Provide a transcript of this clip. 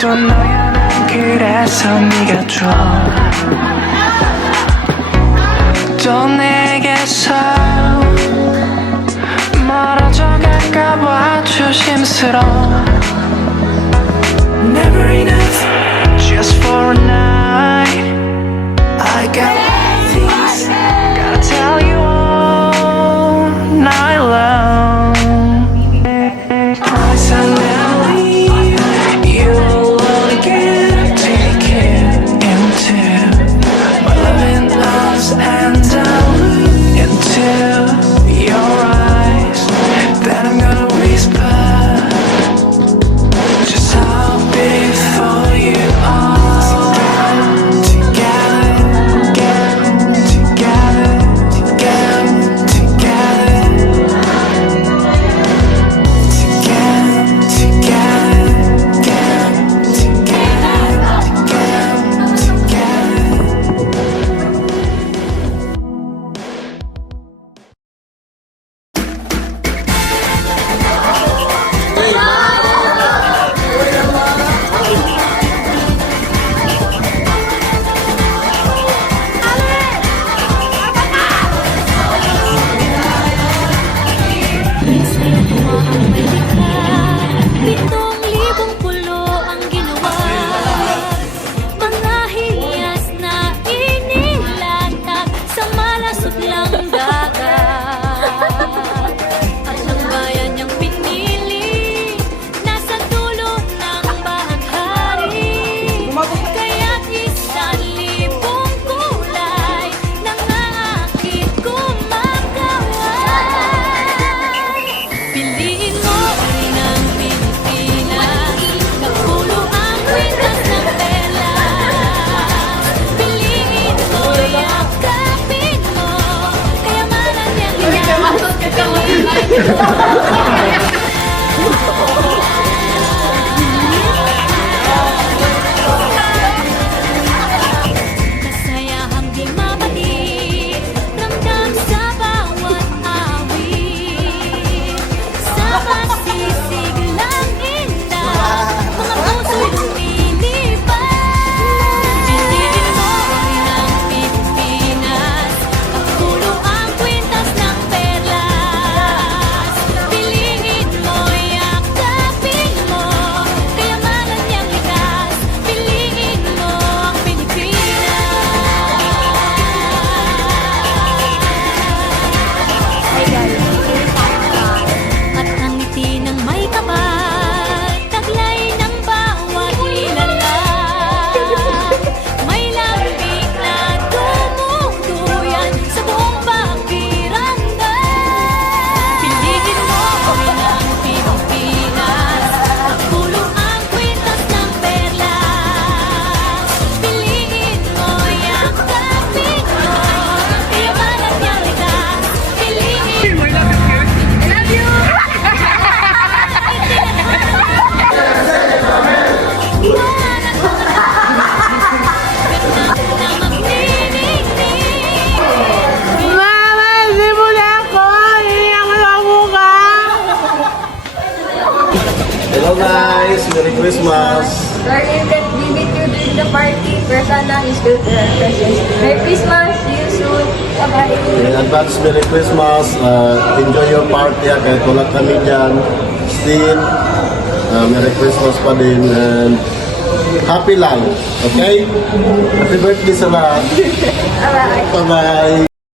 또 너야 난 그래서 네가 좋아 또 내게서 멀어져 갈까봐 조심스러워 Never enough just for a night I got things gotta tell you all night long Promise I'll never leave you alone again Take it into my loving arms and I'll look into your eyes Then I'm gonna whisper just how beautiful you are Together, together, together, Pitong libong pulo ang ginawa Mga hiyas na inilatag Sa malasuglang dagat At ang bayan niyang pinili Nasa dulo ng bahaghari Kaya't 1,000 kulay Nangaakit kumakaway Piliin mo rin ang Pilipinas Kapulo ang kwintas ng perlas Piliin mo, yakapin mo Kayamanan niyang Kasayahang di mabalik Ramdam sa bawat awit Sa pasisiglang indah Mga puso'y lumilipad Piliin mo rin ang Pilipinas Kapulo ang kwintas ng perlas Piliin mo, yakapin mo Kayamanan niyang likas Piliin mo ang Pilipinas At ang ngiti ng may kapal Taglay ng bawat nilalang May lambing na tumutuyan Sa buong pakiramdam Piliin mo rin ang Pilipinas Kapulo ang kwintas ng perlas Piliin mo, yakapin mo Kayamanan niyang likas Piliin mo Mama, hindi mo na ako! Iiyak na ako ka! Hello guys! Merry Christmas! Sorry that we meet you during the party. Pero sana is good presents. Merry Christmas! See you soon! Bye-bye! In advance, Merry Christmas! Enjoy your party kahit wala kami dyan. Still, Merry Christmas pa din and happy lang. Okay? Happy birthday sa lahat! Bye-bye! Bye-bye!